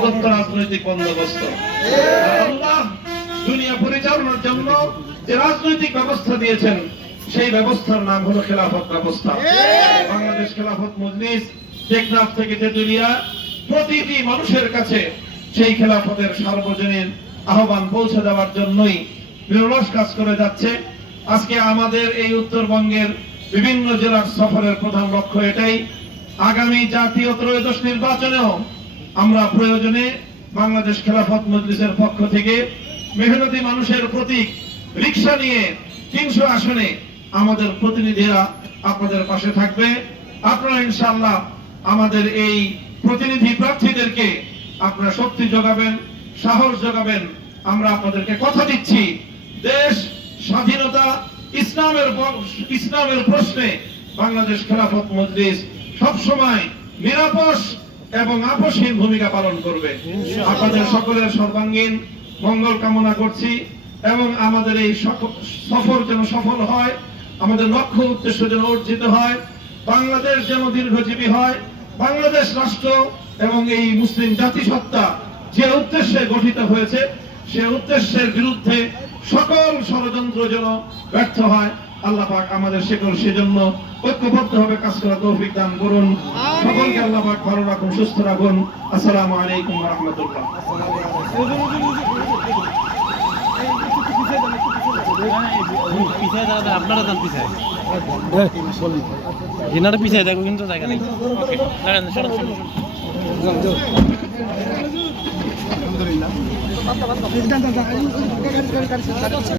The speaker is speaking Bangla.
প্রদত্ত রাজনৈতিক বন্দোবস্ত। দুনিয়া পরিচালনার জন্য যে রাজনৈতিক ব্যবস্থা দিয়েছেন, সেই ব্যবস্থার নাম হলো খেলাফত ব্যবস্থা। বাংলাদেশ খেলাফত মজলিস, টেকনাফ থেকে তেতুলিয়া, প্রতিটি মানুষের কাছে সেই খেলাফতের সার্বজনীন আহ্বান পৌঁছে দেওয়ার জন্যই নিরলস কাজ করে যাচ্ছে। আজকে আমাদের এই উত্তরবঙ্গের বিভিন্ন জেলার সফরের প্রধান লক্ষ্য এটাই। আগামী জাতীয় ত্রয়োদশ নির্বাচনেও আমরা প্রয়োজনে বাংলাদেশ খেলাফত মজলিসের পক্ষ থেকে মেহনতি মানুষের প্রতীক রিক্সা নিয়ে তিনশো আসনে আমাদের প্রতিনিধিরা আপনাদের পাশে থাকবে। আপনারা ইনশাআল্লাহ আমাদের এই প্রতিনিধি প্রার্থীদেরকে আপনারা শক্তি যোগাবেন, সাহস যোগাবেন। আমরা আপনাদেরকে কথা দিচ্ছি। দেশ স্বাধীনতা ইসলামের ইসলামের প্রশ্নে বাংলাদেশ খেলাফত মজলিস সবসময় নিরাপস এবং আপসহীন ভূমিকা পালন করবে। আপনাদের সকলের সর্বাঙ্গীন মঙ্গল কামনা করছি এবং আমাদের এই সফর যেন সফল হয় আমাদের লক্ষ্য উদ্দেশ্য যেন অর্জিত হয় বাংলাদেশ যেন দীর্ঘজীবী হয় বাংলাদেশ রাষ্ট্র এবং এই মুসলিম জাতিসত্তা যে উদ্দেশ্যে গঠিত হয়েছে সে উদ্দেশ্যের বিরুদ্ধে সকল ষড়যন্ত্র যেন ব্যর্থ হয়। আল্লাহ পাক আমাদের সেকল সেজন্য ঐক্যবদ্ধ ভাবে কাজ করার তৌফিক দান করুন। সকলকে আল্লাহ পাক ভালো রাখুন সুস্থ রাখুন। আসসালামু আলাইকুম ওয়া রাহমাতুল্লাহ। পিছায় দাঁড়াতে আপনারা যান পিছায় এনারা পিছায় দেখো কিন্তু জায়গা নেই। ওকে দাঁড়ান সরুন সরুন সরুন।